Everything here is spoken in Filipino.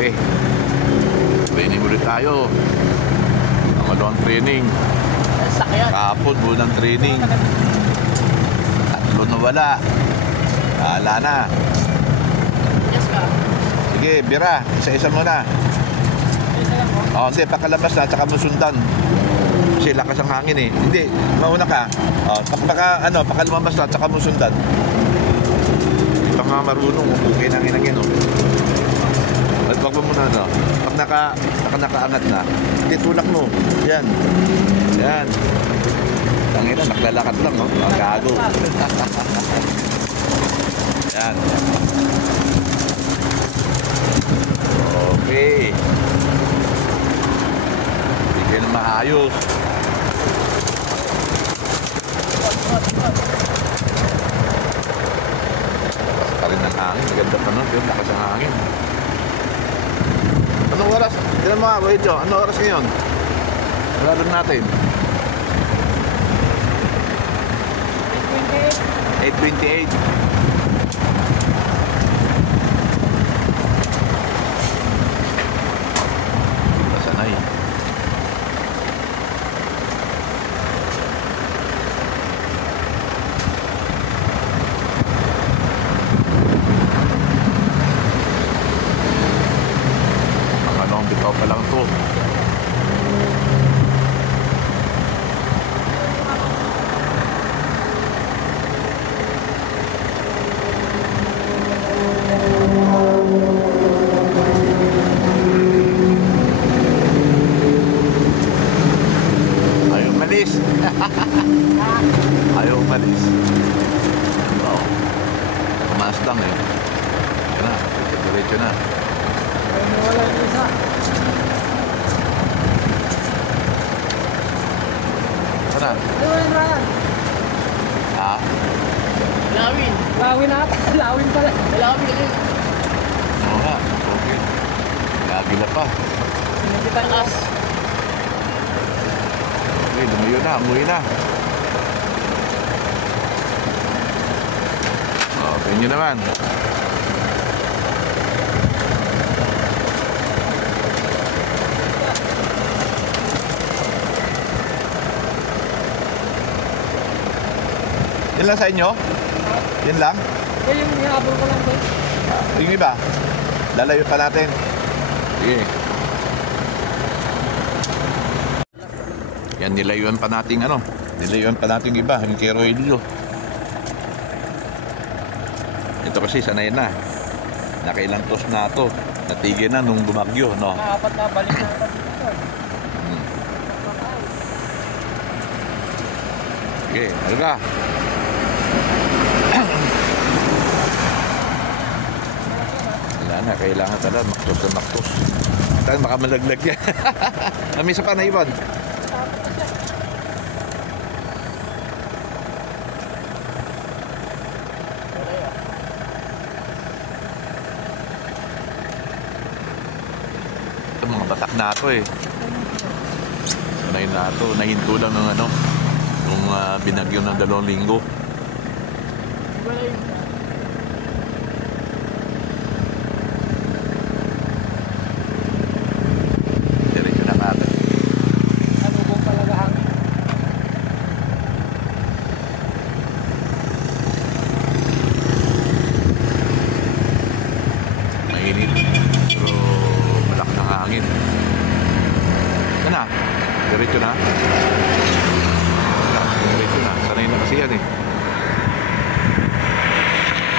Okay. Training ulit tayo. Pangalawang training. Kahapon, unang training. Tatlo na wala. Wala na. Sige, bira. Isa-isa muna. Hindi, pakalabas na, tsaka mo sundan. Kasi lakas ang hangin eh. Hindi, mauna ka. Pakalabas na, tsaka mo sundan. Hindi pa nga marunong. Okay, hangin-hangin. At wag mo muna, no? Pag nakaangat na, hindi, tulak mo. Yan. Yan. Tangina, naklalakad lang, no? Gago. Yan. Okay. Bigyan na maayos. Lakas pa rin ng hangin. Maganda pa nun. Yung lakas ang hangin. Anong oras? Tignan mo nga, wait yo. Anong oras ngayon? Malalog natin. 8:28. Sanay. Pangalawang bitaw pa lang to. Ayaw umalis. Oo. Tumaas lang eh. Yan na. Diretso na. Wala yung isa. Sana? Ayun, Ryan. Ha? Lawin. Lawin ata. Lawin pala. Lawin din. Oo nga. Okay. Gagila pa. Hindi kita as. Okay, lumayo na. Umuwi na. Okay nyo naman. Yan lang sa inyo? Yan lang? Yung nihabol ko lang doon. Yung iba? Lalayo pa natin. Sige. Yan, nilayuan pa natin nilayuan pa natin iba. Yung kay Roelio. Ito kasi sanay na. Nakailang tos na ito. Natigil na nung bumagyo, no? Apat na balik na dito. Sige, halika. Wala na, kailangan talaga maktos na maktos. Tayo baka malaglag yan. Namisa pa na iwan. Mga batak na ito eh. Sanay na ito. Nahinto lang ng nung binagyo ng 2 linggo. Diretso na natin. Nabubong talaga hangin. Mainit. Pero malakas ang hangin. Diretso na. Diretso na. Sanay na kasi yan eh.